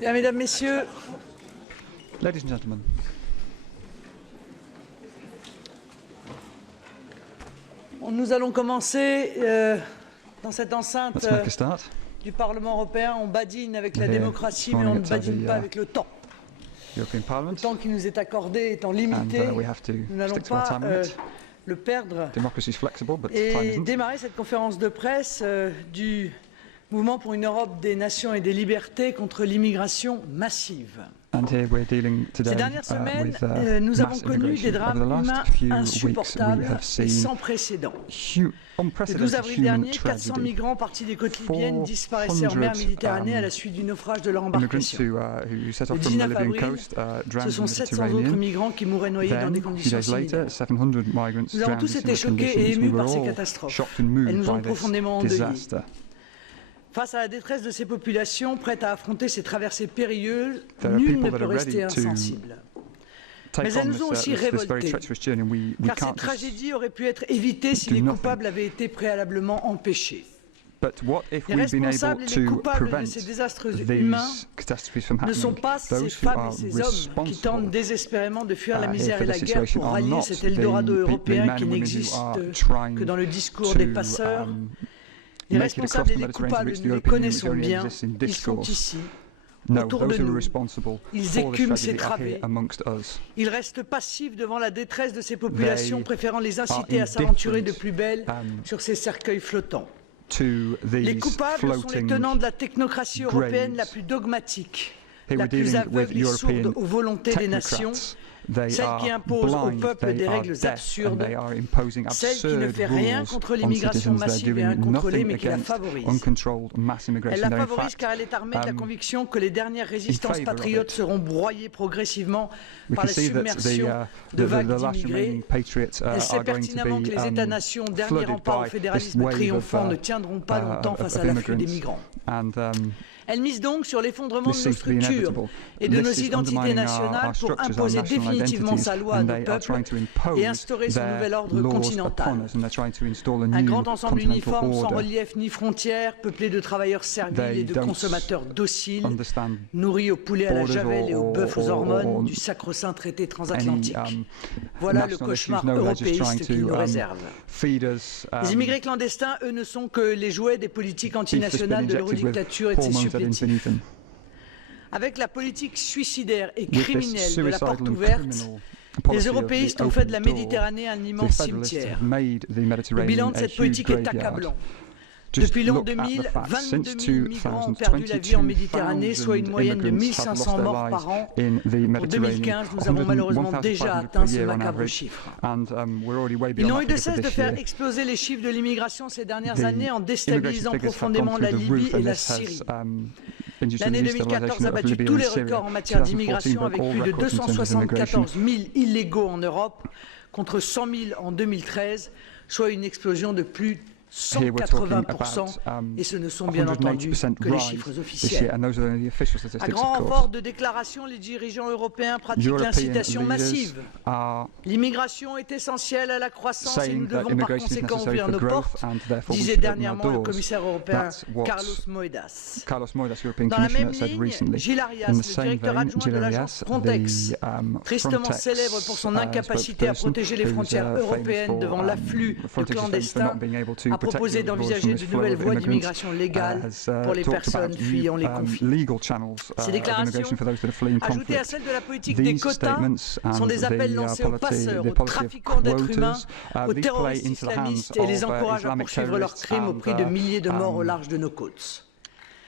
Bien, mesdames, messieurs, Ladies and gentlemen, nous allons commencer dans cette enceinte let's make a start. du Parlement européen. On badine avec la Yeah, démocratie, mais on ne it's badine the, pas avec le temps. European Le Parliament, temps qui nous est accordé étant and limité, we have to nous n'allons stick to our pas time limits. le perdre Democracy is flexible, but time et isn't. démarrer cette conférence de presse du Mouvement pour une Europe des nations et des libertés contre l'immigration massive. And here we're dealing Ces today dernières semaines, with nous avons mass connu des immigration. Over the drames humains last few weeks, we insupportables have et seen sans précédent. Le 12 unprecedented avril human dernier, 400 tragedy. migrants partis des côtes libyennes disparaissaient en mer 400, Méditerranée à la suite du naufrage de leur Immigrants embarcation. who set Le off from the 19 Libyan avril, coast Ce drowned in sont the 700 autres Mediterranean. migrants qui mouraient noyés dans des Then, a few conditions days later, similaires. 700 migrants Nous avons drowned tous in été similar choqués et conditions. We émus were par ces all catastrophes. shocked and moved Elles nous ont by profondément this endeuillés. disaster. Face à la détresse de ces populations prêtes à affronter ces traversées périlleuses, There are nul people ne that peut are rester ready to insensible. Take Mais elles on nous ont aussi this very révoltés, treacherous journey. We car ces can't just, tragédies auraient pu être évitées si do les nothing. coupables avaient été préalablement empêchés. but what if Les we've been responsables able et les to coupables de prevent ces désastres humains these catastrophes from ne sont happening? pas ces Those who femmes are et ces hommes qui tentent responsible désespérément de fuir la here misère for et the la guerre situation pour are rallier not cet the Eldorado men européen and qui women who n'existe are que trying dans le discours des to, passeurs. Les make it across responsables the et les Mediterranean coupables, which the nous les European Union connaissons only bien, exists in ils sont discourse. ici, No, autour de those who are nous. responsible Ils for this écument ces tragedy are here travées. amongst us. Ils restent passifs devant la détresse de ces populations, They préférant les are inciter à s'aventurer de indifferent, plus belle sur ces cercueils flottants. To Les these coupables sont les floating tenants de la technocratie européenne la graves. plus dogmatique, Here la we're plus dealing with aveugle et sourde European aux volontés des nations, technocrats. They celle qui are impose au blind, peuple they des are règles deaf, absurdes, and they are imposing celle qui ne absurd fait rien rules contre on l'immigration citizens. They're massive et doing incontrôlée, nothing mais qui la against favorise. uncontrolled mass Elle immigration. la They're in favorise fact car elle est armée de la conviction que les dernières résistances favour of patriotes it. seront broyées progressivement We par can la see that submersion de the vagues last d'immigrés. remaining patriots Elle sait are going to pertinemment que les be États-nations, dernier flooded rempart au by this fédéralisme wave triomphant, ne of tiendront pas longtemps face à of l'afflux des immigrants. migrants. And Elle mise donc sur l'effondrement de this nos seems to be structures inevitable. et de nos This is identités undermining nationales our pour structures, our imposer national définitivement identities, sa loi à and nos they are peuples trying to impose et instaurer son their nouvel ordre laws continental. upon us, and they're trying to install a Un new grand ensemble continental uniforme sans order. relief ni frontières, peuplé de travailleurs serviles They et de don't consommateurs dociles, understand nourris au poulet à la borders javel et au bœuf aux or hormones du sacro-saint traité any transatlantique. Voilà le national issues. cauchemar No, they're just trying européiste qu'il nous to réserve. feed us Les immigrés clandestins, eux, ne sont que les jouets des politiques beef that's been antinationales de injected with l'eurodictature et de ses hormones ad supplétifs. infinitum. Avec la politique suicidaire et With this criminelle de la suicidal porte and ouverte, criminal les policy of européistes the ont fait de la open door, Méditerranée un the immense federalists cimetière. have made the Le Mediterranean bilan de a cette huge politique est graveyard. accablant. Just Depuis l'an look at the 2000, facts. 22 Since 000 migrants ont perdu la vie en Méditerranée, soit une 2000, moyenne de 1 immigrants have 500 lost their morts par lives an. in the Pour Mediterranean. 2015, nous avons malheureusement déjà 1,500 atteint per ce year on macabre average, chiffre. and we're already way Ils beyond n'ont that eu de figure for cesse de this faire year. exploser les chiffres de l'immigration ces dernières The années en immigration déstabilisant figures have profondément gone la through the Libye roof, et and la this has Syrie. induced L'année the 2014 destabilisation a of battu Libya tous and les Syria. records en matière 2014 d'immigration broke avec all plus de records in terms of immigration. 274 000 illégaux en Europe contre 100 000 en 2013, soit une explosion de plus de Here we're talking 180%, about et ce ne sont bien entendu 180% que les rise chiffres this officiels. year, and those are only the official À statistics, grand of course. renfort de déclarations, les dirigeants européens pratiquent European l'incitation leaders massive. are L'immigration est essentielle à la croissance et nous saying that devons par immigration is conséquent necessary ouvrir for nos growth, portes, and therefore we disait should open our dernièrement le doors. commissaire européen That's what Carlos Moedas. Carlos Moedas, European Dans la Commissioner, même said ligne, recently. Gilles Arias, In le the same directeur vein, adjoint de Gilles l'agence Arias, Frontex, tristement Frontex, célèbre pour son incapacité à spokesperson, protéger les who's, frontières famous européennes for, devant l'afflux de Frontex is famous for clandestins, not being able to a protect proposé the borders d'envisager from de this flow nouvelles of voies immigrants, d'immigration légale has pour les talked personnes about fuyant les conflits. legal channels Ces of déclarations, immigration for those that are fleeing ajoutées à conflict. celles de la politique des These quotas, statements and sont des appels the lancés aux policy passeurs, aux of trafiquants d'êtres humains, quotas, aux these play terroristes into the hands islamistes et les of encouragent à Islamic poursuivre leurs terrorists crimes au prix de and milliers de morts au large de nos côtes.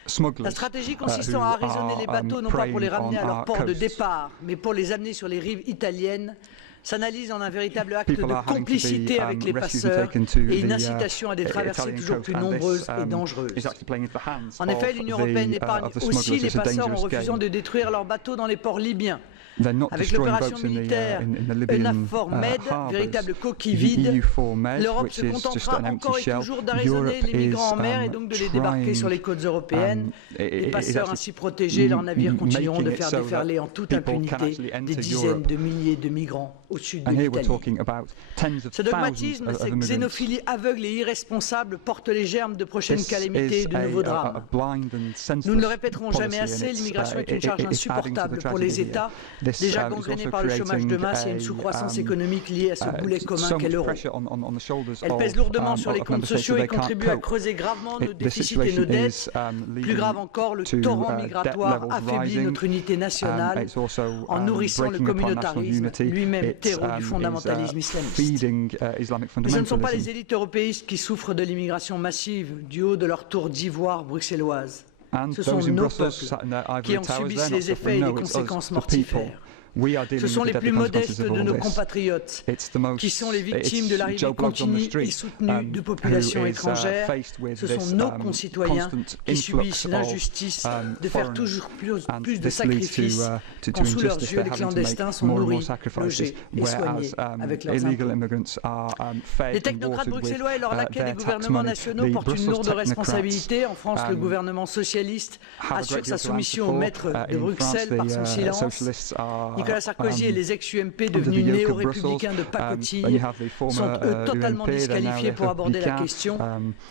La smugglers stratégie who consistant à arraisonner les are bateaux non pas pour les preying ramener on à leur our port de coasts. départ, mais pour les amener sur les rives italiennes, s'analyse en un véritable acte People de are having to complicité be avec les rescued and passeurs taken to et une the incitation à des traversées Italian toujours coast, plus and this, nombreuses et dangereuses. is actually playing into the hands En effet, of l'Union the, européenne épargne of the aussi smugglers. les It's a passeurs en dangerous refusant game. de détruire leurs bateaux dans les ports libyens. They're not Avec destroying l'opération boats in militaire the Libyan EUNAVFOR Med, harbours. véritable coquille The vide, EU4 Med, l'Europe which se is just contentera an empty encore et shell. toujours d'arraisonner Europe les migrants en is, mer et donc de les débarquer sur les côtes européennes. Les passeurs ainsi protégés, leurs navires continueront de faire déferler en toute impunité des dizaines de milliers de migrants au sud de And here we're l'Italie. talking about tens of Ce thousands dogmatisme, of cette immigrants. xénophilie aveugle et irresponsable porte les germes de prochaines This calamités et is de nouveaux a drames. blind and senseless Nous ne le répéterons jamais policy, assez, and l'immigration est une it's charge adding to the insupportable pour les tragedy here. États, This, déjà is gangrénés also par le chômage de creating masse et une sous-croissance a, économique liée à ce boulet commun so qu'est much l'euro. pressure on the shoulders Elle pèse of, lourdement sur les of comptes member states sociaux that et they can't contribue à cope. creuser gravement nos The déficits et nos situation dettes. is Plus leading grave encore, le to, torrent debt migratoire levels affaiblit rising. notre unité nationale It's also en nourrissant le breaking upon national communautarisme, unity. lui-même It's, terreau du is, fondamentalisme islamiste. feeding Islamic Mais ce ne sont pas les fundamentalism. élites européistes qui souffrent de l'immigration massive du haut de leur tour d'ivoire bruxelloise. And Ce sont those in nos Brussels peuples sat in their qui ivory en towers, subissent they're not les effets suffering. et les No, it's us, conséquences the people. mortifères. We are dealing Ce sont with les the plus deadly consequences modestes of de all nos this. compatriotes It's the most, qui sont les victimes it's de l'arrivée Joe Blogs on the continue et street, soutenue de who populations is, étrangères. faced with Ce this, sont nos concitoyens constant qui influx subissent of, l'injustice de faire foreigners. toujours And plus de this leads sacrifices to quand sous leurs injustice. yeux They're les having to clandestins make sont more and more nourris, sacrifices, logés et soignés whereas avec leurs illegal impôts. immigrants are fed Les and technocrates watered with bruxellois et leurs laquais des their tax gouvernements money. nationaux The portent une Brussels lourde technocrats, responsabilité. En France, le gouvernement socialiste have a assure great sa deal to soumission answer au for. maître de In France, Bruxelles par son the silence. socialists are Nicolas Sarkozy et les ex-UMP under the devenus yoke of néo-républicains de Brussels. pacotille And you have the former, sont eux totalement UMP, they're now disqualifiés pour aborder la républicains. question.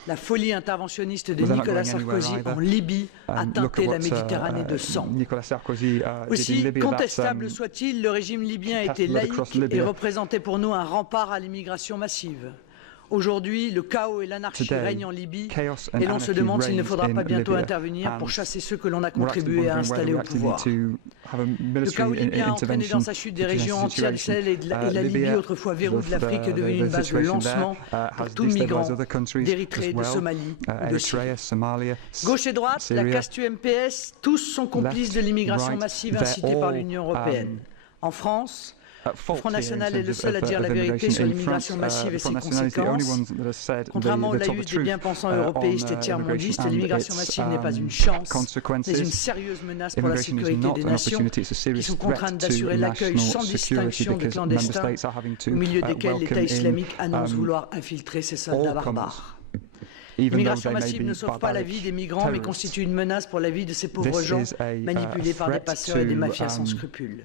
La folie interventionniste de they're not Nicolas going anywhere Sarkozy either. en Libye a Look teinté at la what, Méditerranée de sang. Nicolas Sarkozy did in Aussi Libya. That's, contestable soit-il, le régime libyen était tested laïque across et Libya. représentait pour nous un rempart à l'immigration massive. Aujourd'hui, le chaos et l'anarchie Today, règnent en Libye chaos and et l'on se anarchy demande s'il ne reigns faudra in pas bientôt Libya. intervenir pour And chasser ceux que l'on a we're actually contribué à wondering installer whether au we actually pouvoir. need to have a Le military chaos libyen a entraîné intervention dans sa chute des to change régions the entières, situation. celle et la Libye, Libya, autrefois verrou de l'Afrique, est devenue the une base de situation there, lancement pour has tout migrant destabilized other countries d'Érythrée, as de well. Somalie ou de Syrie. Eritrea, Somalia, Gauche et droite, la Syria, caste UMPS, tous sont complices de l'immigration right, massive they're incitée par all, l'Union européenne. En France, at le fault Front here in National est terms le seul à of dire la vérité immigration. sur In l'immigration France, massive et the Front ses National is the only conséquences. ones that has said Contrairement aux the told the laïcs des truth, bien-pensants on, européistes et immigration tiers-mondistes, and l'immigration its, massive n'est pas une chance, consequences. mais une sérieuse menace pour la Immigration is sécurité not des an nations opportunity, it's a qui serious sont threat contraintes to d'assurer l'accueil national sans security distinction des because member clandestins states are having to au milieu desquels welcome l'État in islamique annonce vouloir all infiltrer ces soldats comers. barbares. Even though L'immigration they may massive be ne sauve pas la vie barbaric des migrants, mais terrorists. constitue une menace pour la vie de ces pauvres This gens is a manipulés par des threat passeurs et des to, mafias sans scrupules.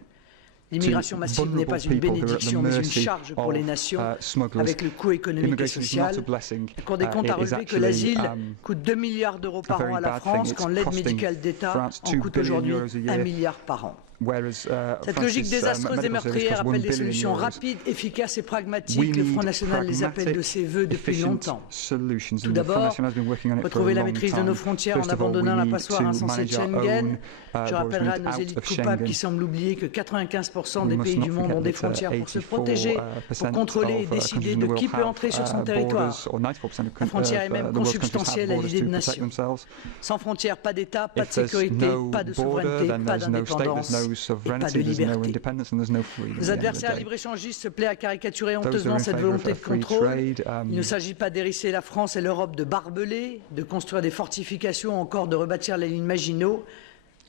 L'immigration massive n'est pas une vulnerable people who are at the bénédiction, mais une mercy charge pour les of, nations, smugglers. avec le coût économique et Immigration is not a social. blessing. La Cour des comptes a It is relevé que actually, l'asile coûte 2 milliards d'euros par very an à la bad France, thing. quand It's l'aide costing médicale d'État France en 2 coûte billion aujourd'hui euros a year. 1 milliard par an. Whereas, Cette logique France's, désastreuse et medical service meurtrière costs 1 appelle des billion solutions euros. rapides, efficaces et We pragmatiques. Le Front need National les appelle de pragmatic, ses voeux depuis efficient longtemps. solutions, Tout and the Front d'abord, National has been working on it for a retrouver la long maîtrise de time. nos frontières en First of all, abandonnant we la need passoire to insensée de manage our Schengen. own Je borders rappellerai à nos out élites of coupables Schengen. qui semblent oublier que 95% des We pays must du not monde ont forget des that, frontières pour se 84% protéger, pour contrôler et of, décider countries in de the qui world peut have, entrer sur son borders, territoire. or 90% of La frontière est même the world's countries have consubstantielle à borders l'idée to de protect nation. themselves. Sans frontières, pas d'État, pas de If there's sécurité, no pas de border, souveraineté, then pas there's no state, there's d'indépendance no et pas de sovereignty, there's no liberté. independence, and there's no freedom. Les at the end of adversaires the day. libre-échangistes se plaisent à caricaturer Those who are honteusement in cette favour of volonté de free contrôle. trade, Il ne s'agit pas d'hérisser la France et l'Europe de barbelés, de construire des fortifications, encore de rebâtir les lignes Maginot.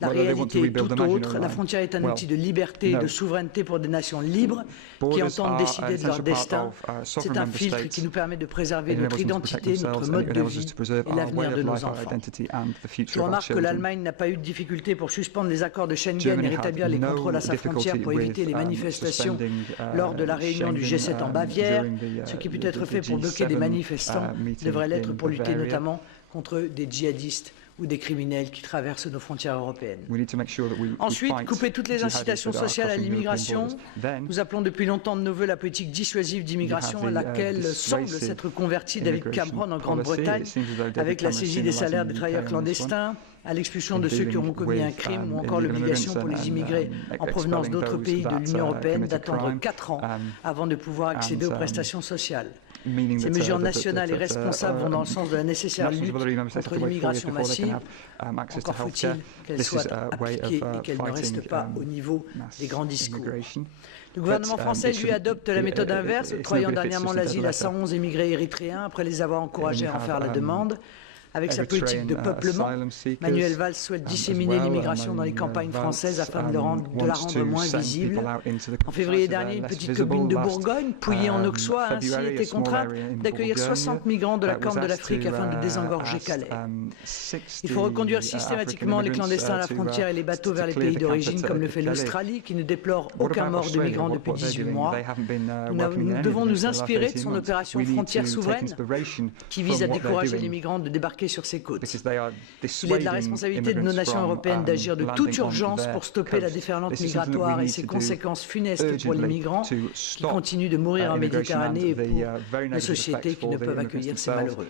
La Whether they want to réalité est rebuild tout the Maginot autre. La Line. frontière est un Well, outil de liberté et no. de souveraineté pour des nations libres qui Borders entendent are décider an de leur essential part destin. of, C'est sovereign un member filtre states. qui nous permet de préserver It notre enables them to protect identité, notre themselves, and mode it de enables us vie to preserve et our l'avenir way de of nos life, our enfants. identity, and the Je future of our remarque que children. l'Allemagne n'a pas eu de difficulté pour suspendre les accords de Schengen Germany et rétablir had les no contrôles à sa difficulty frontière pour éviter with, les manifestations suspending, lors de la réunion du Schengen, G7 en Bavière. during the, Ce qui peut the être fait pour bloquer des G7, manifestants meeting devrait l'être in pour lutter Bavaria. notamment contre des djihadistes ou des criminels qui traversent nos frontières européennes. We need to make sure that we Ensuite, fight couper toutes les jihadis incitations that are sociales à crossing European l'immigration. borders. Then, Nous appelons depuis longtemps de nos voeux la politique dissuasive d'immigration à You have the, laquelle semble dissuasive s'être converti David immigration Cameron en policy. Grande-Bretagne It seems as though David avec la Cameron saisie is des seen as salaires the des UK travailleurs on this one. clandestins, à l'expulsion de ceux qui dealing auront commis un with, crime ou encore illegal l'obligation immigrants pour les and, immigrés en provenance expelling d'autres those pays de that, l'Union européenne committed d'attendre crime, 4 ans avant de pouvoir accéder aux prestations sociales. meaning Ces that, mesures that nationales et responsables vont dans le sens de la nécessaire national lutte authority member states contre have to wait 4 years l'immigration before they can massive. have, access to Encore healthcare. faut-il qu'elle This is soit a way appliquée of, et qu'elle ne reste fighting, pas au niveau mass des grands discours. immigration. Le gouvernement But, français, it lui, adopte la shouldn't- méthode inverse, it's no octroyant good if it's dernièrement just a dead l'asile à letter. 111 immigrés érythréens après les avoir encouragés à en faire la demande. avec sa politique de peuplement. Manuel Valls souhaite disséminer l'immigration dans les campagnes françaises afin de la rendre moins visible. En février dernier, une petite commune de Bourgogne, Pouilly en Auxois, a ainsi été contrainte d'accueillir 60 migrants de la Corne de l'Afrique afin de désengorger Calais. Il faut reconduire systématiquement les clandestins à la frontière et les bateaux vers les pays d'origine, comme le fait l'Australie, qui ne déplore aucun mort de migrants depuis 18 mois. Nous devons nous inspirer de son opération Frontières souveraines, qui vise à décourager les migrants de débarquer sur ses côtes. Il est de la responsabilité de nos nations européennes d'agir de toute urgence pour stopper la déferlante migratoire et ses conséquences funestes pour les migrants qui continuent de mourir en Méditerranée et pour nos sociétés qui ne peuvent accueillir ces malheureux.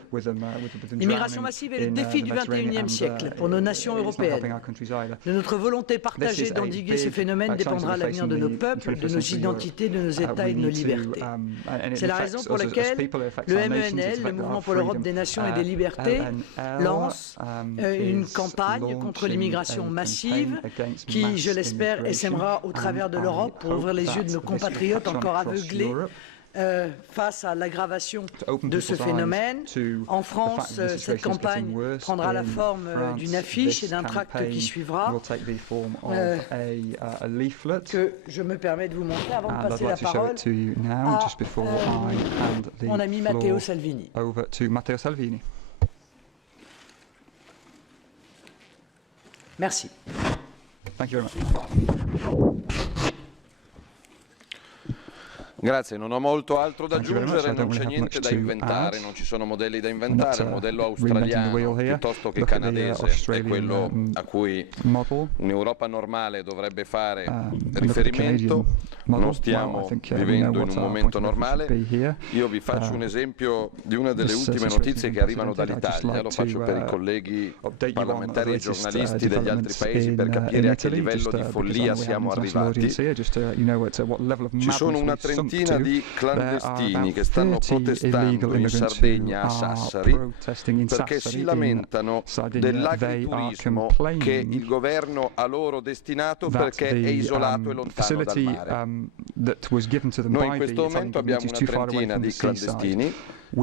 L'immigration massive est le défi du XXIe siècle pour nos nations européennes. De notre volonté partagée d'endiguer ces phénomènes dépendra l'avenir de nos peuples, de nos identités, de nos États et de nos libertés. C'est la raison pour laquelle le MENL, le Mouvement pour l'Europe des Nations et des Libertés, lance une campagne contre l'immigration massive qui, je l'espère, essaimera au travers de l'Europe pour ouvrir les yeux de nos compatriotes encore aveuglés face à l'aggravation de ce phénomène. En France, cette campagne prendra la forme d'une affiche et d'un tract qui suivra, que je me permets de vous montrer avant de passer la parole à mon ami Matteo Salvini. Merci. Thank you very much. Grazie, non ho molto altro da aggiungere, non c'è niente da inventare, non ci sono modelli da inventare, il modello australiano piuttosto che canadese è quello a cui un'Europa normale dovrebbe fare riferimento, non stiamo vivendo in un momento normale. Io vi faccio un esempio di una delle ultime notizie che arrivano dall'Italia, lo faccio per i colleghi parlamentari e giornalisti degli altri paesi per capire a che livello di follia siamo arrivati. Ci sono una trentina di clandestini che stanno protestando in Sardegna a Sassari perché si lamentano dell'agriturismo che il governo ha loro destinato perché è isolato e lontano dal mare. Noi in questo momento abbiamo una trentina di clandestini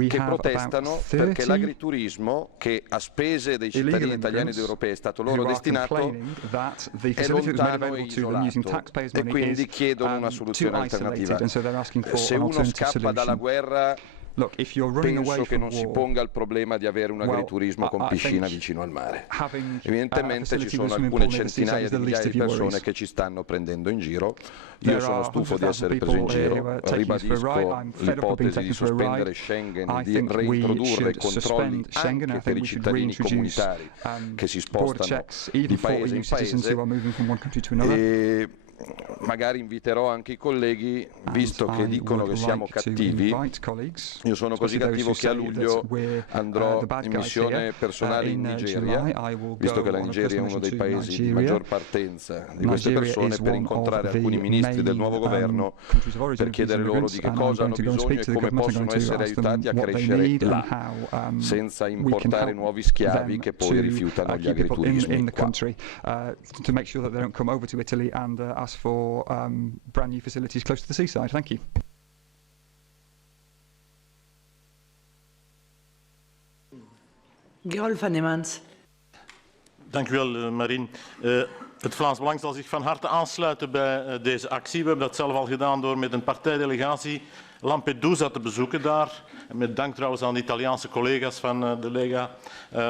che protestano perché l'agriturismo, che a spese dei cittadini italiani ed europei è stato loro destinato, è lontano e isolato e quindi chiedono una soluzione alternativa. Se uno scappa dalla guerra, penso che non si ponga il problema di avere un agriturismo con piscina vicino al mare. Evidentemente ci sono alcune centinaia di migliaia di persone che ci stanno prendendo in giro. Io sono stufo di essere preso in giro, ribadisco l'ipotesi di sospendere Schengen e di reintrodurre controlli anche per i cittadini comunitari che si spostano di paese in paese e magari inviterò anche i colleghi, visto che dicono che siamo cattivi. Io sono così cattivo che a luglio andrò in missione personale in Nigeria, visto che la Nigeria è uno dei paesi di maggior partenza di queste persone, per incontrare alcuni ministri del nuovo governo per chiedere loro di che cosa hanno bisogno e come possono essere aiutati a crescere là, senza importare nuovi schiavi che poi rifiutano gli agriturismi qua. For brand new facilities close to the seaside. Thank you. Gerolf Annemans. Dank u wel, Marien. Het Vlaams Belang zal zich van harte aansluiten bij deze actie. We hebben dat zelf al gedaan door met een partijdelegatie Lampedusa te bezoeken daar. En met dank trouwens aan de Italiaanse collega's van de Lega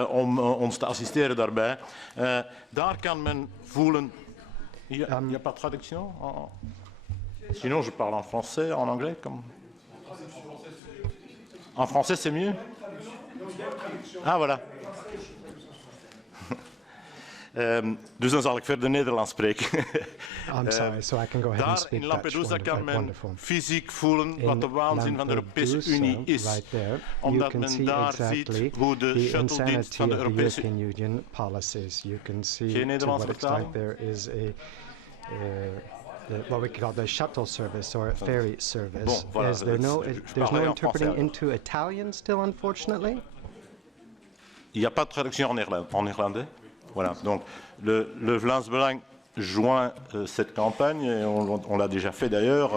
om ons te assisteren daarbij. Daar kan men voelen... Il n'y a pas de traduction Sinon, je parle en français, en anglais. En français, c'est mieux. Ah, voilà. Dus dan zal ik verder Nederlands spreken. I'm sorry, so I can go ahead and speak Daar in Lampedusa kan men fysiek voelen wat de waanzin van de Europese Unie is. Omdat men daar ziet hoe de shuttledienst van de Europese Unie... Geen Nederlands vertaling? What we call the shuttle service or ferry service. Bon, voilà, there's no interpreting into Italian still, unfortunately? Il n'y a pas de traduction en néerlandais. Voilà, donc le Vlaams Belang joint cette campagne, et on l'a déjà fait d'ailleurs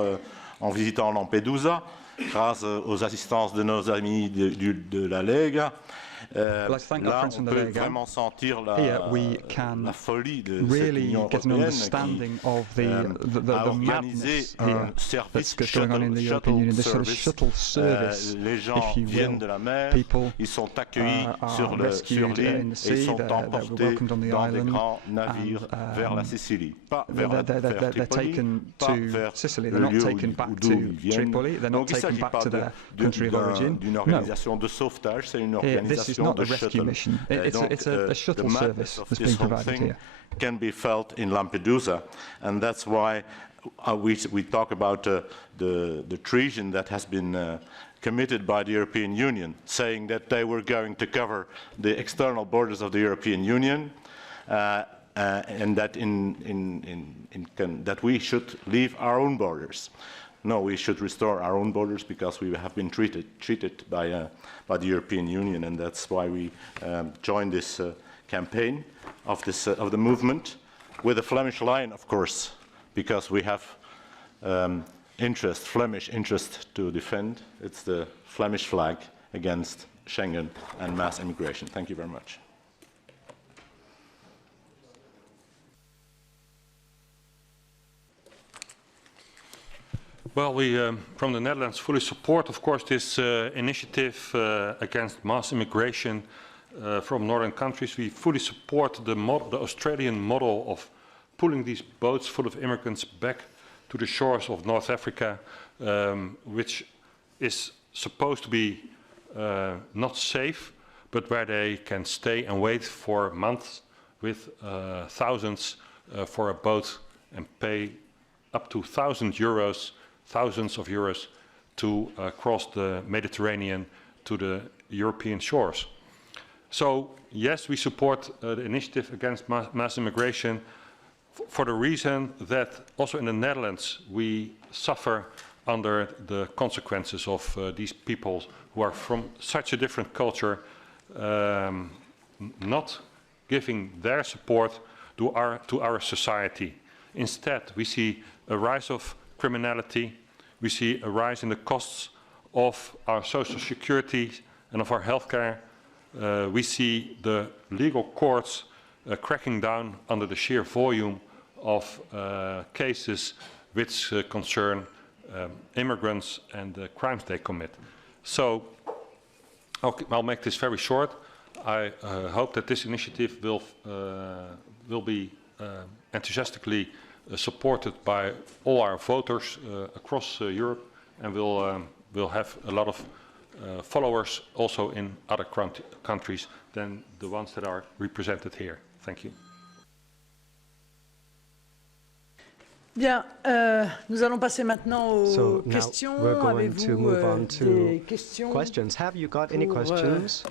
en visitant Lampedusa, grâce aux assistances de nos amis de la Lega. Là, on peut vraiment sentir la folie de cette Union européenne qui a organisé un service shuttle service. Les gens viennent de la mer, ils sont accueillis sur l'île et ils sont emportés dans des grands navires vers la Sicile, pas vers Tripoli, pas vers le lieu d'où ils viennent. Donc il ne s'agit pas d'une organisation de sauvetage, c'est une organisation de shuttle. The madness of this whole thing can be felt in Lampedusa, and that's why we talk about the treason that has been committed by the European Union, saying that they were going to cover the external borders of the European Union, and that that we should leave our own borders. No, we should restore our own borders because we have been treated by the European Union, and that's why we joined this campaign of the movement with a Flemish line, of course, because we have Flemish interest to defend. It's the Flemish flag against Schengen and mass immigration. Thank you very much. Well, we, from the Netherlands, fully support, of course, this initiative against mass immigration from northern countries. We fully support the Australian model of pulling these boats full of immigrants back to the shores of North Africa, which is supposed to be not safe, but where they can stay and wait for months with thousands for a boat and pay up to thousands of euros to cross the Mediterranean to the European shores. So yes, we support the initiative against mass immigration for the reason that also in the Netherlands we suffer under the consequences of these people who are from such a different culture, not giving their support to our society. Instead, we see a rise of criminality, we see a rise in the costs of our social security and of our healthcare. We see the legal courts cracking down under the sheer volume of cases which concern immigrants and the crimes they commit. So I'll make this very short. I hope that this initiative will be enthusiastically supported by all our voters across Europe, and will have a lot of followers also in other countries than the ones that are represented here. Thank you. Bien, nous allons passer maintenant aux questions. Avez-vous des questions? Questions. Have you got any questions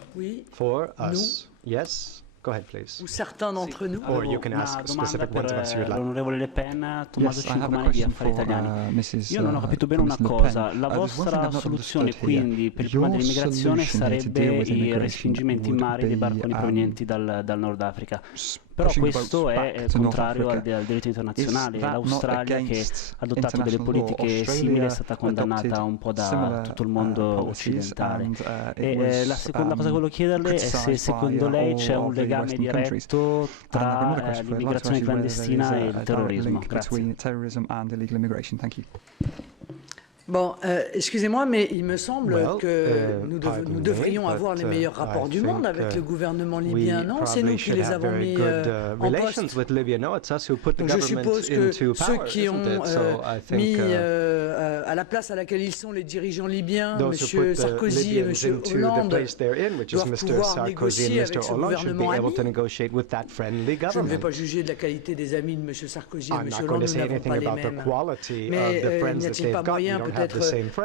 for us? Yes. Go ahead, please. Ou certains d'entre nous. Or you can ask specific ones of us you'd like. L'onorevole Le Pen, Tommaso Cincomani di Affari Italiani. Io non ho capito bene una cosa. La vostra soluzione quindi per il problema dell'immigrazione sarebbe i respingimenti in mare dei barconi provenienti dal Nord Africa. Però questo è contrario al diritto internazionale. L'Australia, che ha adottato delle politiche simili, è stata condannata un po' da tutto il mondo occidentale. E la seconda cosa che volevo chiederle è se secondo lei c'è un legame diretto tra l'immigrazione clandestina e il terrorismo. Grazie. Bon, excusez-moi, mais il me semble que nous devrions avoir les meilleurs rapports du monde avec le gouvernement libyen, non? C'est nous qui les avons mis en poste. Donc je suppose que ceux qui ont mis à la place à laquelle ils sont les dirigeants libyens, M. Sarkozy et M. Hollande, doivent pouvoir négocier avec ce gouvernement ami. Je ne vais pas juger de la qualité des amis de M. Sarkozy et M. Hollande, nous n'avons pas les mêmes. Mais n'y a-t-il pas moyen peut-être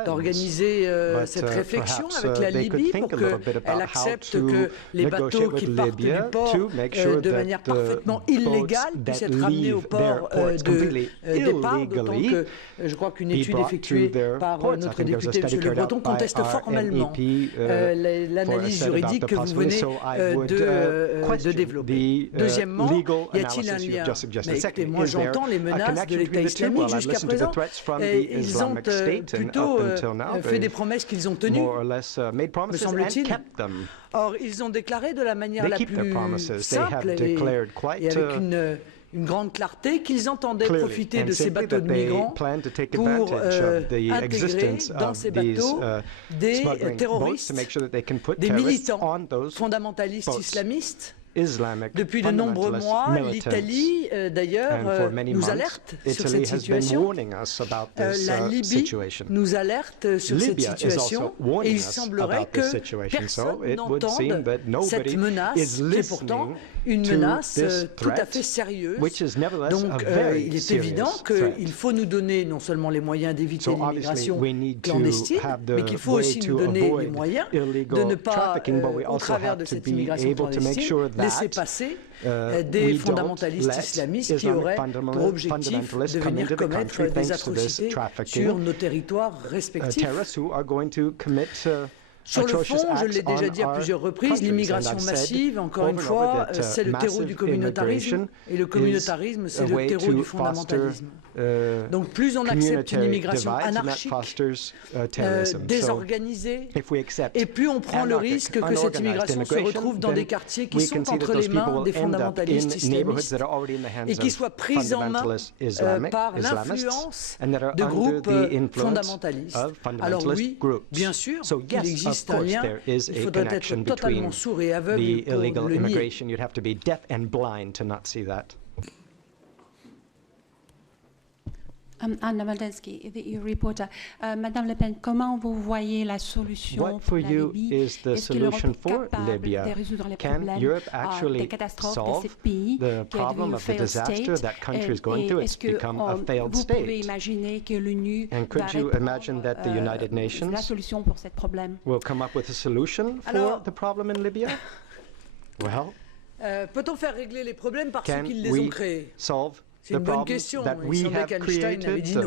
d'organiser cette réflexion avec la Libye pour qu'elle accepte que les bateaux qui partent du port de manière parfaitement illégale puissent être ramenés au port de départ, d'autant que je crois qu'une étude effectuée par notre député M. Le Breton conteste formellement l'analyse juridique que vous venez de développer. Deuxièmement, y a-t-il un lien? Mais écoutez, moi j'entends les menaces de l'État islamique jusqu'à présent, et ils ont plutôt fait des promesses qu'ils ont tenues, me semble-t-il. Or, ils ont déclaré de la manière la plus simple et avec une grande clarté qu'ils entendaient profiter de ces bateaux de migrants pour intégrer dans ces bateaux des terroristes, des militants fondamentalistes islamistes. Depuis de nombreux mois, l'Italie, d'ailleurs, nous alerte sur cette situation. La Libye nous alerte sur cette situation et il semblerait que personne n'entende cette menace qui est pourtant une menace tout à fait sérieuse. Donc il est évident qu'il faut nous donner non seulement les moyens d'éviter l'immigration clandestine, mais qu'il faut aussi nous donner les moyens de ne pas, au travers de cette immigration clandestine, laisser passer des fondamentalistes islamistes qui auraient pour objectif de venir commettre des atrocités sur nos territoires respectifs. Sur le fond, je l'ai déjà dit à plusieurs reprises, l'immigration massive, encore une fois, c'est le terreau du communautarisme, et le communautarisme, c'est le terreau du fondamentalisme. Donc plus on accepte une immigration anarchique, désorganisée, et plus on prend le risque que cette immigration se retrouve dans des quartiers qui sont entre les mains des fondamentalistes islamistes et qui soient pris en main par l'influence de groupes fondamentalistes. Alors oui, bien sûr, il existe un lien, il faudrait être totalement sourd et aveugle pour le nier. Anna Waldensky, the EU reporter. Madame Le Pen, comment vous voyez la solution pour la Libye? Est-ce que l'Europe est capable de résoudre les problèmes des catastrophes de ce pays qui est devenu un failed state? Et est-ce que vous pouvez imaginer que l'ONU va répondre la solution pour ce problème? Alors, peut-on faire régler les problèmes par ceux qui les ont créés? C'est une bonne question. Il semblait qu'Einstein avait dit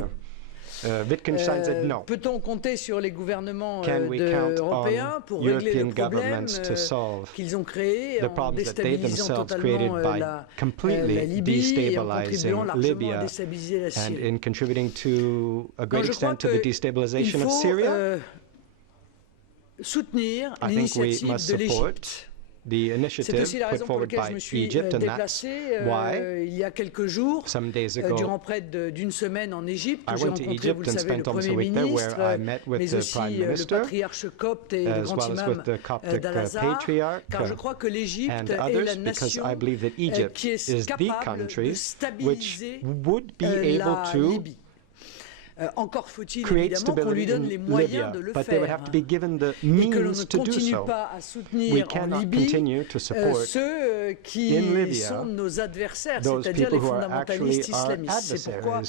non. Peut-on compter sur les gouvernements européens pour régler les problèmes qu'ils ont créés en déstabilisant totalement la Libye et en contribuant largement à déstabiliser la Syrie? Donc je crois qu'il faut soutenir l'initiative de l'Égypte. C'est aussi la raison pour laquelle je me suis déplacé il y a quelques jours, durant près d'une semaine en Égypte, où j'ai rencontré, vous le savez, le Premier ministre, mais aussi le patriarche copte et le grand imam d'Al-Azhar, car je crois que l'Égypte est la nation qui est capable de stabiliser la Libye. Encore faut-il évidemment qu'on lui donne les moyens de le faire et que l'on ne continue pas à soutenir en Libye ceux qui sont nos adversaires, c'est-à-dire les fondamentalistes islamistes. C'est pourquoi, à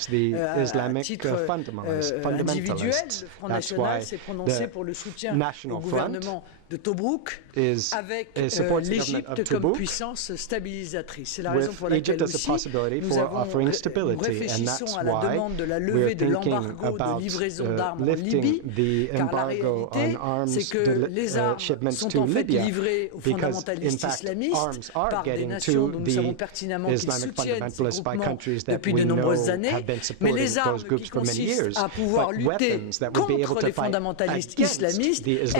titre individuel, le Front National s'est prononcé pour le soutien au gouvernement de Tobrouk avec l'Égypte comme puissance stabilisatrice. C'est la raison pour laquelle aussi nous réfléchissons à la demande de la levée de l'embargo de livraison d'armes en Libye, car la réalité, c'est que les armes sont en fait livrées aux fondamentalistes islamistes par des nations dont nous savons pertinemment qu'ils soutiennent ces groupements depuis de nombreuses années, mais les armes qui consistent à pouvoir lutter contre les fondamentalistes islamistes, elles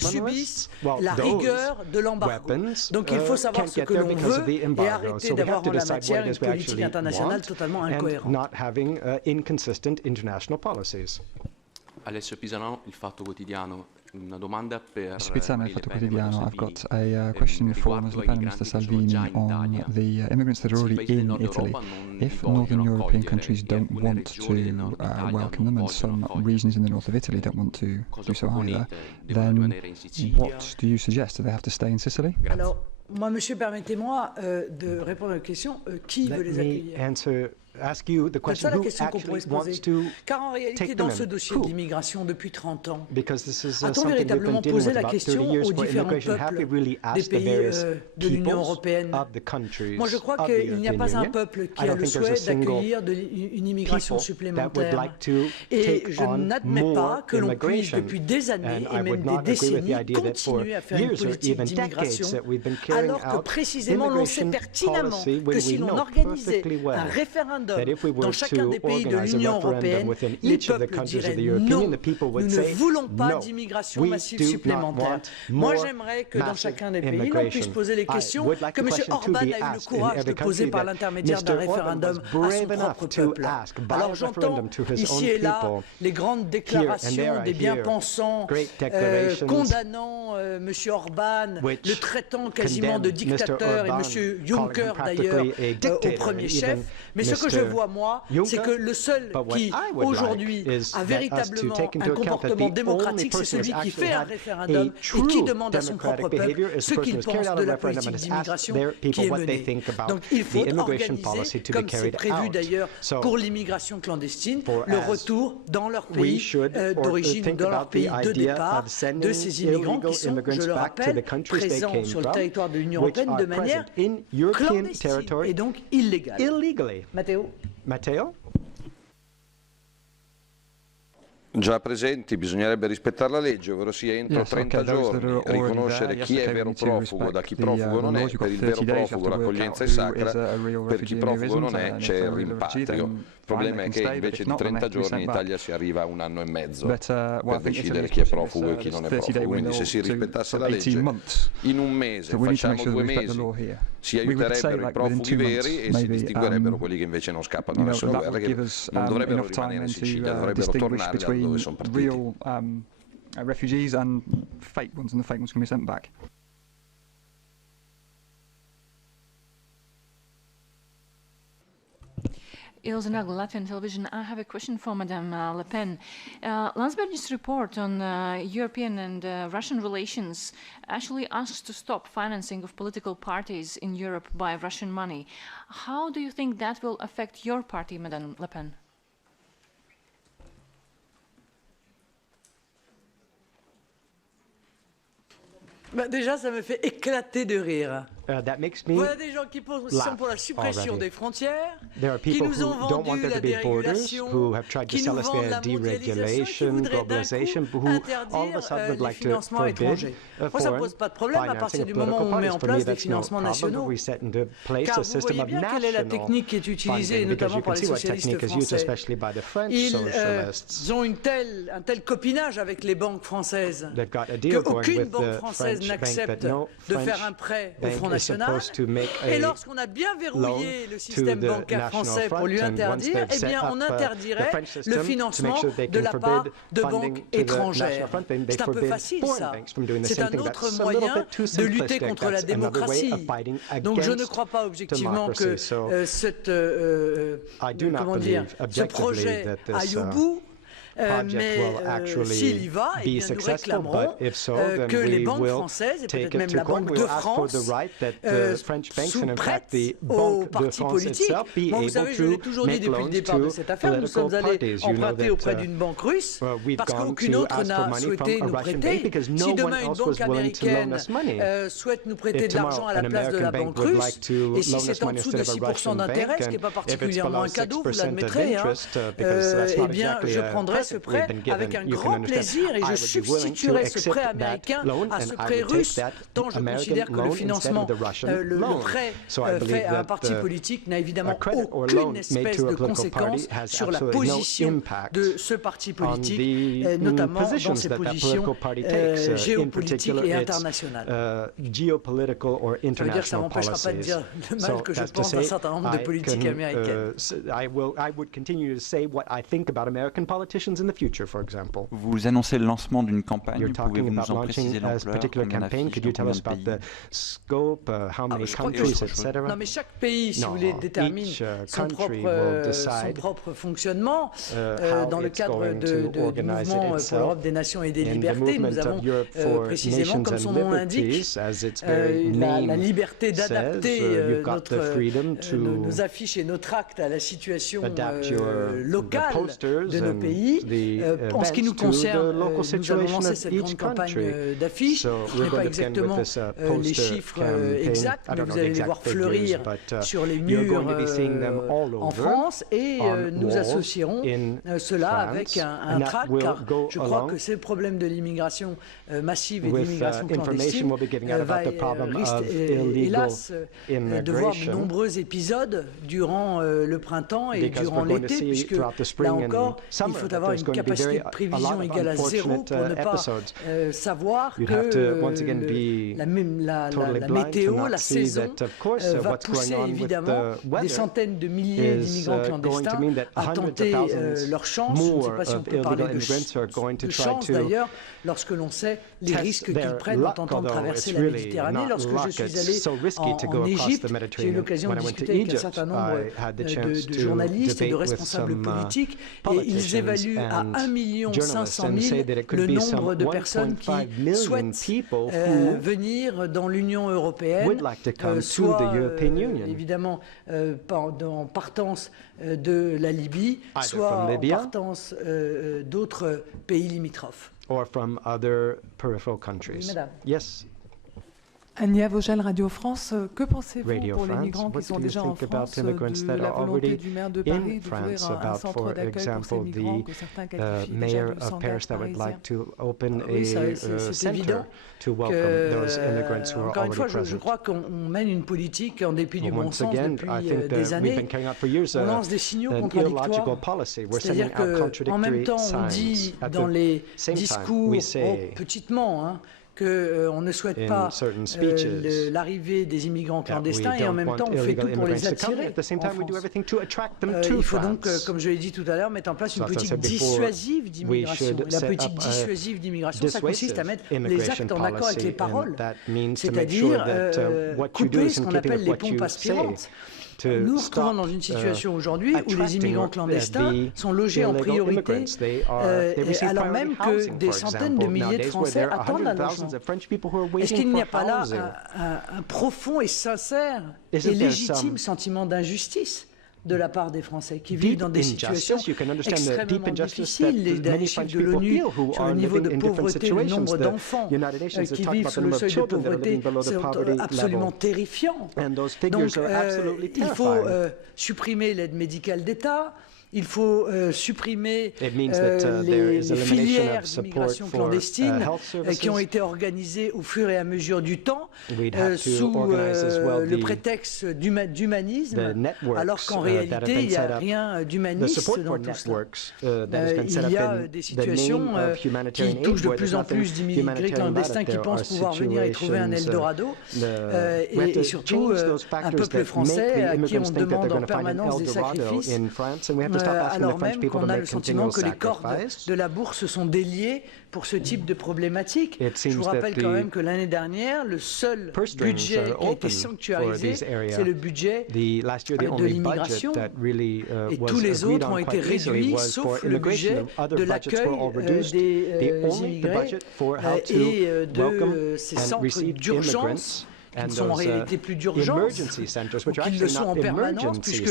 subissent la rigueur de l'embargo. Donc il faut savoir ce que l'on veut et arrêter d'avoir en la matière une politique internationale totalement incohérente. Alessio Pisano, Il Fatto Quotidiano. Una domanda per Spizzano, Il Fatto Quotidiano. I've got a question for Ms. Le Pen and Mr. Salvini on the immigrants that are already in Italy. If Northern European countries don't want to welcome them, and some regions in the north of Italy don't want to do so either, then what do you suggest? Do they have to stay in Sicily? Alors, moi, monsieur, permettez-moi de répondre à la question qui veut les accueillir? C'est ça la question qu'on pourrait se poser. Car en réalité, dans ce dossier d'immigration depuis 30 ans, a-t-on véritablement posé la question aux différents peuples des pays de l'Union européenne? Moi, je crois qu'il n'y a pas un peuple qui a le souhait d'accueillir une immigration supplémentaire. Et je n'admets pas que l'on puisse, depuis des années et même des décennies, continuer à faire une politique d'immigration, alors que précisément l'on sait pertinemment que si l'on organisait un référendum référendum dans chacun des pays de l'Union européenne, les peuples diraient non, nous ne voulons pas d'immigration massive supplémentaire. Moi, j'aimerais que dans chacun des pays, l'on puisse poser les questions que M. Orban a eu le courage de poser par l'intermédiaire d'un référendum à son propre peuple. Alors j'entends ici et là les grandes déclarations des bien-pensants condamnant M. Orban, le traitant quasiment de dictateur et M. Juncker d'ailleurs au premier chef. Mais ce que je vois moi, c'est que le seul qui aujourd'hui a véritablement un comportement démocratique, c'est celui qui fait un référendum et qui demande à son propre peuple ce qu'il pense de la politique d'immigration qui est menée. Donc il faut organiser, comme c'est prévu d'ailleurs pour l'immigration clandestine, le retour dans leur pays d'origine ou dans leur pays de départ de ces immigrants qui sont, je le rappelle, présents sur le territoire de l'Union européenne de manière clandestine et donc illégale. Matteo? Già presenti, bisognerebbe rispettare la legge, ovvero sia entro 30 giorni riconoscere chi è vero profugo da chi profugo non è. Per il vero profugo l'accoglienza è sacra, per chi profugo non è c'è il rimpatrio. Il problema è che invece di 30 giorni in Italia si arriva a 1 anno e mezzo per decidere chi è profugo e chi non è profugo. Quindi se si rispettasse la legge in un mese, facciamo 2 mesi, si aiuterebbero i profughi veri e si distinguerebbero quelli che invece non scappano verso la guerra, che non dovrebbero rimanere in Sicilia, dovrebbero tornare da dove sono partiti. Real refugees and the fake ones can be sent back. Ilse Nagel, Latvian television. I have a question for Madame Le Pen. Landsbergis' report on European and Russian relations actually asks to stop financing of political parties in Europe by Russian money. How do you think that will affect your party, Madame Le Pen? Déjà, ça me fait éclater de rire. That makes me voilà des gens qui sont pour la suppression des frontières, qui nous ont vendu la dérégulation, qui nous vendent la mondialisation, qui voudraient d'un coup interdire les financements étrangers. Moi, ça ne pose pas de problème à partir du moment où on met en place des financements nationaux. Car vous voyez bien quelle est la technique qui est utilisée, notamment par les socialistes français. Ils ont un tel copinage avec les banques françaises qu'aucune banque française n'accepte de faire un prêt au Front National. Et lorsqu'on a bien verrouillé le système bancaire français pour lui interdire, eh bien on interdirait le financement de la part de banques étrangères. C'est un peu facile ça. C'est un autre moyen de lutter contre la démocratie. Donc je ne crois pas objectivement que ce projet aille au bout. Mais s'il y va, eh bien, nous réclamerons que les banques françaises, et peut-être même la Banque de France, sous-prêtent aux partis politiques. Moi, vous savez, je l'ai toujours dit depuis le départ de cette affaire, nous sommes allés emprunter auprès d'une banque russe, parce qu'aucune autre n'a souhaité nous prêter. Si demain une banque américaine souhaite nous prêter de l'argent à la place de la banque russe, et si c'est en dessous de 6% d'intérêt, ce qui n'est pas particulièrement un cadeau, vous l'admettrez, eh bien, je prendrai ce prêt avec un grand plaisir et je substituerai ce prêt américain à ce prêt russe, tant je considère que le financement, le prêt fait à un parti politique n'a évidemment aucune espèce de conséquence sur la position de ce parti politique, notamment dans ses positions géopolitiques et internationales. Ça veut dire que ça ne m'empêchera pas de dire le mal que je pense d'un certain nombre de politiques américaines. Vous annoncez le lancement d'une campagne, pouvez-vous nous en préciser l'ampleur, combien d'affiches, combien de pays? Non, mais chaque pays, si vous voulez, détermine son propre fonctionnement. Dans le cadre du mouvement pour l'Europe des nations et des libertés, nous avons précisément, comme son nom l'indique, la liberté d'adapter nos affiches et nos tracts à la situation locale de nos pays. En ce qui nous concerne, nous allons lancer cette grande campagne d'affiches. Je n'ai pas exactement les chiffres exacts, mais vous allez les voir fleurir sur les murs en France, et nous associerons cela avec un tract, car je crois que ce problème de l'immigration massive et de l'immigration clandestine risque, hélas, de voir de nombreux épisodes durant le printemps et durant l'été, puisque là encore, il faut avoir une capacité de prévision égale à 0 pour ne pas savoir que la météo, la saison, va pousser évidemment des centaines de milliers d'immigrants clandestins à tenter leur chance. Je ne sais pas si on peut parler de chance d'ailleurs, lorsque l'on sait les risques qu'ils prennent en tentant de traverser la Méditerranée. Lorsque je suis allé en Égypte, j'ai eu l'occasion de discuter avec un certain nombre de journalistes et de responsables politiques, et ils évaluent à 1,5 million le nombre de personnes qui souhaitent venir dans l'Union européenne, soit évidemment en partance de la Libye, soit en partance d'autres pays limitrophes. Or from other peripheral countries. Madame. Yes. Ania Vogel, Radio France, que pensez-vous pour les migrants qui sont déjà en France de la volonté du maire de Paris d'ouvrir un centre d'accueil pour ces migrants que certains qualifient déjà de s'engagent parisien? Oui, c'est évident que, encore une fois, je crois qu'on mène une politique en dépit du bon sens depuis des années. On lance des signaux contradictoires, c'est-à-dire qu'en même temps, on dit dans les discours, petitement, qu'on ne souhaite pas l'arrivée des immigrants clandestins, et en même temps on fait tout pour les attirer en France. Il faut donc, comme je l'ai dit tout à l'heure, mettre en place une politique dissuasive d'immigration. La politique dissuasive d'immigration, ça consiste à mettre les actes en accord avec les paroles, c'est-à-dire couper ce qu'on appelle les pompes aspirantes. Nous nous retrouvons dans une situation aujourd'hui où les immigrants clandestins sont logés en priorité, alors même que des centaines de milliers de Français attendent un logement. Est-ce qu'il n'y a pas là un profond et sincère et légitime sentiment d'injustice de la part des Français qui vivent dans des situations extrêmement difficiles? Les derniers chiffres de l'ONU sur le niveau de pauvreté, le nombre d'enfants qui vivent sous le seuil de pauvreté sont absolument terrifiants. Donc il faut supprimer l'aide médicale d'État. Il faut supprimer les filières d'immigration clandestine qui ont été organisées au fur et à mesure du temps sous le prétexte d'humanisme, alors qu'en réalité, il n'y a rien d'humaniste dans tout cela. Il y a des situations qui touchent de plus en plus d'immigrés clandestins qui pensent pouvoir venir y trouver un Eldorado, et surtout un peuple français à qui on demande en permanence des sacrifices, alors même qu'on a le sentiment que les cordes de la bourse sont déliées pour ce type de problématique. Je vous rappelle quand même que l'année dernière, le seul budget qui a été sanctuarisé, c'est le budget de l'immigration, et tous les autres ont été réduits, sauf le budget de l'accueil des immigrés et de ces centres d'urgence, qui ne sont en réalité plus d'urgence, ou qui le sont en permanence, puisque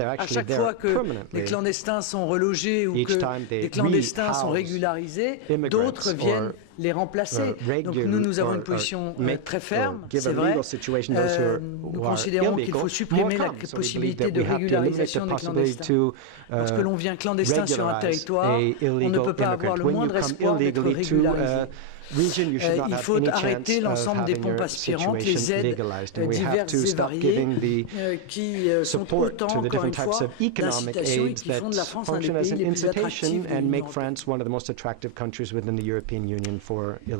à chaque fois que les clandestins sont relogés ou que les clandestins sont régularisés, d'autres viennent les remplacer. Donc nous avons une position très ferme, c'est vrai. Nous considérons qu'il faut supprimer la possibilité de régularisation des clandestins. Lorsque l'on vient clandestin sur un territoire, on ne peut pas avoir le moindre espoir d'être régularisé. Il faut arrêter l'ensemble des pompes aspirantes, les aides diverses et variées qui sont autant, encore une fois, d'incitation et qui font de la France un des pays les plus attractifs.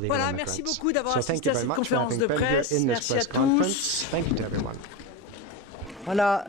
Voilà, merci beaucoup d'avoir assisté à cette conférence de presse. Merci à tous. Voilà.